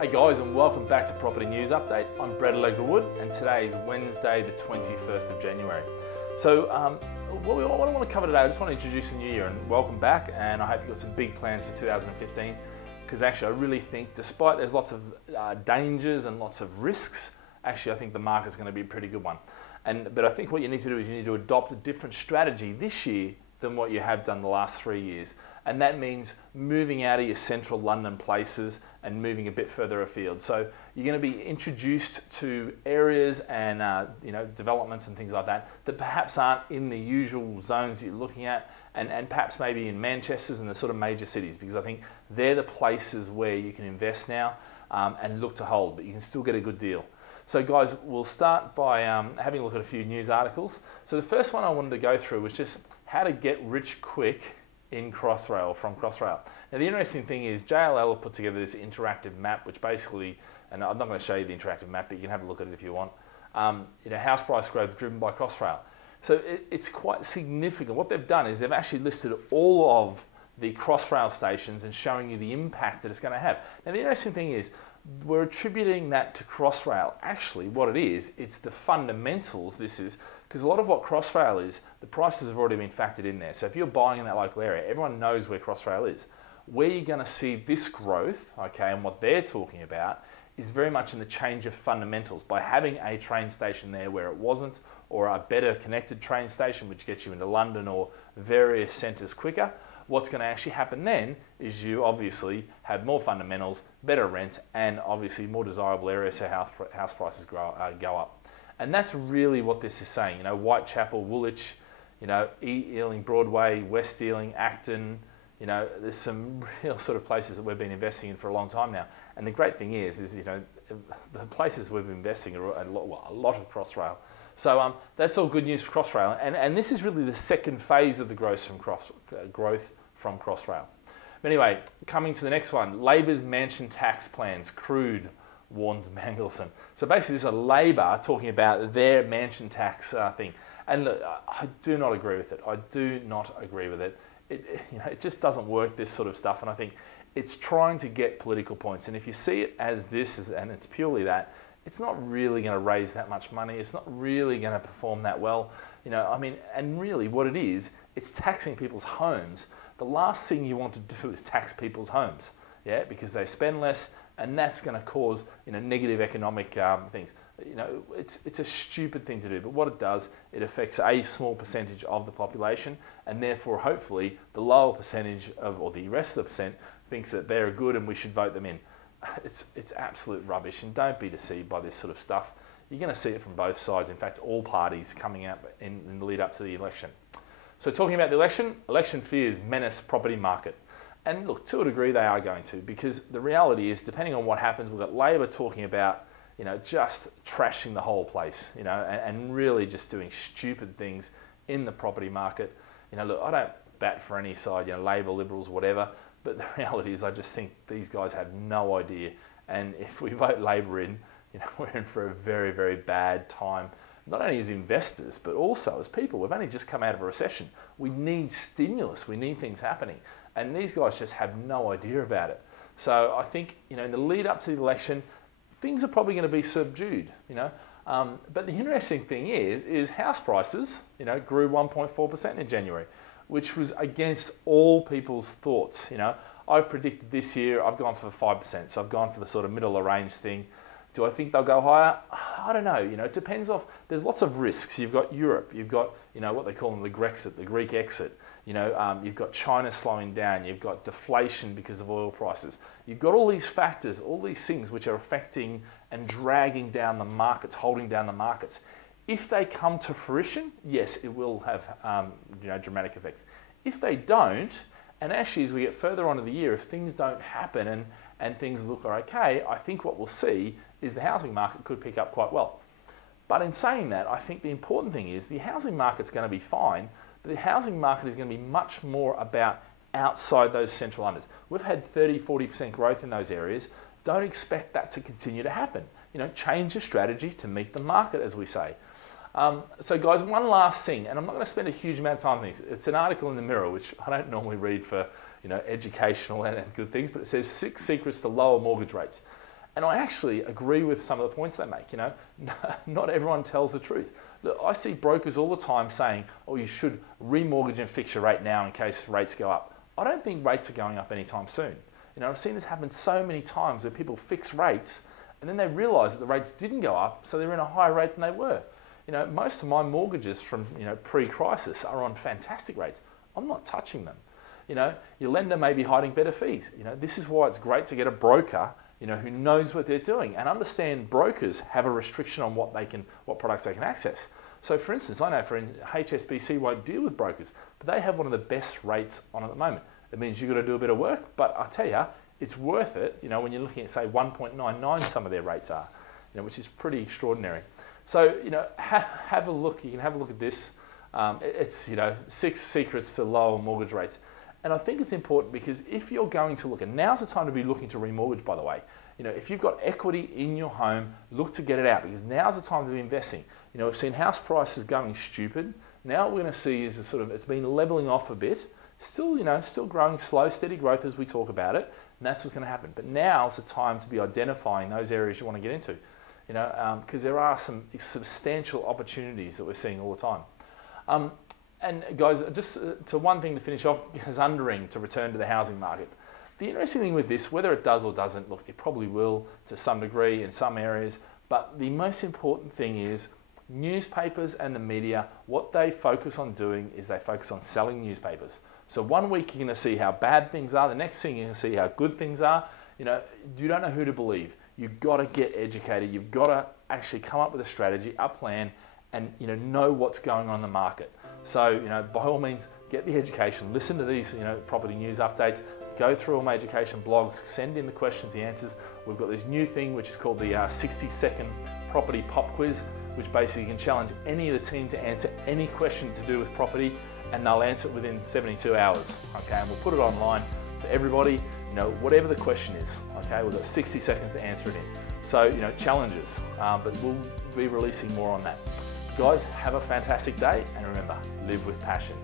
Hey guys, and welcome back to Property News Update. I'm Brad Alegre-Wood, and today is Wednesday the 21st of January. So what I want to cover today, I just want to introduce the new year and welcome back, and I hope you've got some big plans for 2015, because actually I really think, despite there's lots of dangers and lots of risks, actually I think the market's going to be a pretty good one. But I think what you need to do is you need to adopt a different strategy this year than what you have done the last 3 years. And that means moving out of your central London places and moving a bit further afield. So you're going to be introduced to areas and developments and things like that that perhaps aren't in the usual zones you're looking at, and perhaps maybe in Manchester's and the sort of major cities, because I think they're the places where you can invest now and look to hold, but you can still get a good deal. So guys, we'll start by having a look at a few news articles. So the first one I wanted to go through was just how to get rich quick in Crossrail, from Crossrail. Now the interesting thing is JLL have put together this interactive map, which basically, and I'm not going to show you the interactive map, but you can have a look at it if you want, house price growth driven by Crossrail. So it's quite significant. What they've done is they've actually listed all of the Crossrail stations and showing you the impact that it's going to have. Now the interesting thing is, we're attributing that to Crossrail. Actually, what it is, it's the fundamentals this is, because a lot of what Crossrail is, the prices have already been factored in there. So if you're buying in that local area, everyone knows where Crossrail is. Where you're going to see this growth, okay, and what they're talking about, is very much in the change of fundamentals. By having a train station there where it wasn't, or a better connected train station which gets you into London or various centres quicker, what's going to actually happen then is you obviously have more fundamentals, better rent, and obviously more desirable areas, so house prices go up. And that's really what this is saying. Whitechapel, Woolwich, Ealing, Broadway, West Ealing, Acton, there's some real sort of places that we've been investing in for a long time now. And the great thing is the places we've been investing are a lot of Crossrail. So that's all good news for Crossrail. And this is really the second phase of the growth from Crossrail. But anyway, coming to the next one, Labor's mansion tax plans, crude, warns Mangelson. So basically this is a Labor talking about their mansion tax thing. And look, I do not agree with it. I do not agree with it. It just doesn't work, this sort of stuff. And I think it's trying to get political points. And if you see it as this, and it's purely that, it's not really going to raise that much money. It's not really going to perform that well. And really what it is, it's taxing people's homes. The last thing you want to do is tax people's homes, yeah, because they spend less, and that's going to cause negative economic things. It's a stupid thing to do, but what it does, it affects a small percentage of the population, and therefore hopefully the lower percentage or the rest of the percent thinks that they're good and we should vote them in. It's absolute rubbish, and don't be deceived by this sort of stuff. You're going to see it from both sides. In fact, all parties coming out in the lead up to the election. So talking about the election fears menace property market. And look, to a degree they are going to, because the reality is, depending on what happens, we've got Labor talking about, just trashing the whole place, and really just doing stupid things in the property market. Look, I don't bat for any side, Labor, Liberals, whatever, but the reality is I just think these guys have no idea. And if we vote Labor in, we're in for a very, very bad time. Not only as investors, but also as people. We've only just come out of a recession. We need stimulus. We need things happening. And these guys just have no idea about it. So I think, in the lead up to the election, things are probably going to be subdued, But the interesting thing is house prices, grew 1.4% in January, which was against all people's thoughts. I've predicted this year, I've gone for 5%. So I've gone for the sort of middle of the range thing. Do I think they'll go higher? I don't know. It depends there's lots of risks. You've got Europe. You've got, what they call them, the Grexit, the Greek exit. You've got China slowing down. You've got deflation because of oil prices. You've got all these factors, all these things which are affecting and dragging down the markets, holding down the markets. If they come to fruition, yes, it will have, dramatic effects. If they don't, and actually as we get further on in the year, if things don't happen and things look okay, I think what we'll see is the housing market could pick up quite well. But in saying that, I think the important thing is the housing market's going to be fine, but the housing market is going to be much more about outside those central Londons. We've had 30-40% growth in those areas. Don't expect that to continue to happen. Change your strategy to meet the market, as we say. So guys, one last thing, and I'm not going to spend a huge amount of time on this. It's an article in the Mirror, which I don't normally read for educational and good things, but it says 6 secrets to lower mortgage rates. And I actually agree with some of the points they make. You know, not everyone tells the truth. Look, I see brokers all the time saying, oh, you should remortgage and fix your rate now in case rates go up. I don't think rates are going up anytime soon. You know, I've seen this happen so many times where people fix rates and then they realise that the rates didn't go up, so they're in a higher rate than they were. You know, most of my mortgages from, you know, pre-crisis are on fantastic rates. I'm not touching them. You know, your lender may be hiding better fees. You know, this is why it's great to get a broker, you know, who knows what they're doing, and understand brokers have a restriction on what products they can access. So for instance, I know HSBC won't deal with brokers, but they have one of the best rates on at the moment. It means you've got to do a bit of work, but I tell you, it's worth it, you know, when you're looking at say 1.99 some of their rates are, you know, which is pretty extraordinary. So, you know, have a look, you can have a look at this. It's, you know, 6 secrets to lower mortgage rates. And I think it's important because if you're going to look, and now's the time to be looking to remortgage, by the way. You know, if you've got equity in your home, look to get it out because now's the time to be investing. You know, we've seen house prices going stupid. Now what we're going to see is a sort of, it's been leveling off a bit. Still, you know, still growing slow, steady growth as we talk about it, and that's what's going to happen. But now's the time to be identifying those areas you want to get into, you know, because there are some substantial opportunities that we're seeing all the time. And guys, just to one thing to finish off, Gazundering to return to the housing market. The interesting thing with this, whether it does or doesn't, look, it probably will to some degree in some areas, but the most important thing is newspapers and the media, what they focus on doing is they focus on selling newspapers. So one week you're going to see how bad things are, the next thing you're going to see how good things are. You know, you don't know who to believe. You've got to get educated. You've got to actually come up with a strategy, a plan, and you know what's going on in the market. So, you know, by all means, get the education, listen to these, you know, property news updates, go through all my education blogs, send in the questions, the answers. We've got this new thing which is called the 60-second property pop quiz, which basically can challenge any of the team to answer any question to do with property, and they'll answer it within 72 hours. Okay, and we'll put it online for everybody, you know, whatever the question is. Okay, we've got 60 seconds to answer it in. So, you know, challenges, but we'll be releasing more on that. Guys, have a fantastic day, and remember, live with passion.